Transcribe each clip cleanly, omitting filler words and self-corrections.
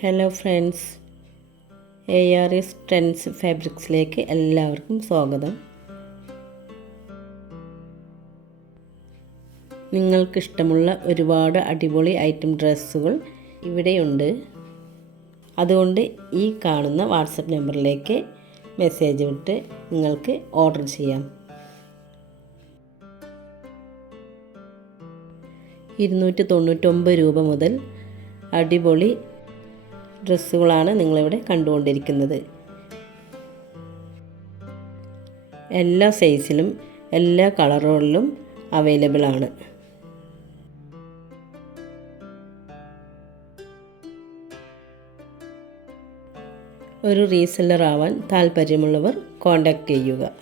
Hello friends, ARS trends ഫാബ്രിക്സിലേക്ക് എല്ലാവർക്കും സ്വാഗതം. നിങ്ങൾക്കിഷ്ടമുള്ള ഒരുപാട് അടിപൊളി ഐറ്റം ഡ്രസ്സുകൾ ഇവിടെയുണ്ട്. അതുകൊണ്ട് ഈ കാണുന്ന വാട്സപ്പ് നമ്പറിലേക്ക് മെസ്സേജ് വിട്ട് നിങ്ങൾക്ക് ഓർഡർ ചെയ്യാം. 299 രൂപ മുതൽ അടിപൊളി ഡ്രസ്സുകളാണ് നിങ്ങളിവിടെ കണ്ടുകൊണ്ടിരിക്കുന്നത്. എല്ലാ സൈസിലും എല്ലാ കളറുകളിലും അവൈലബിൾ ആണ്. ഒരു റീസെല്ലർ ആവാൻ താല്പര്യമുള്ളവർ കോൺടാക്റ്റ് ചെയ്യുക.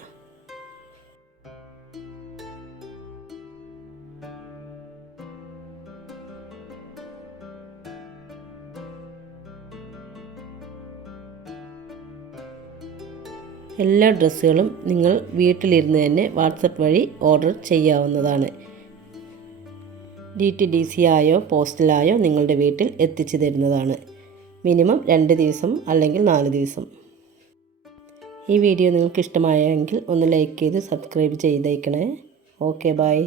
എല്ലാ ഡ്രസ്സുകളും നിങ്ങൾ വീട്ടിലിരുന്ന് തന്നെ വാട്സപ്പ് വഴി ഓർഡർ ചെയ്യാവുന്നതാണ്. DTDC ആയോ പോസ്റ്റലായോ നിങ്ങളുടെ വീട്ടിൽ എത്തിച്ചു തരുന്നതാണ്. മിനിമം 2 ദിവസം അല്ലെങ്കിൽ 4 ദിവസം. ഈ വീഡിയോ നിങ്ങൾക്ക് ഇഷ്ടമായെങ്കിൽ ഒന്ന് ലൈക്ക് ചെയ്ത് സബ്സ്ക്രൈബ് ചെയ്തേക്കണേ. Okay, by.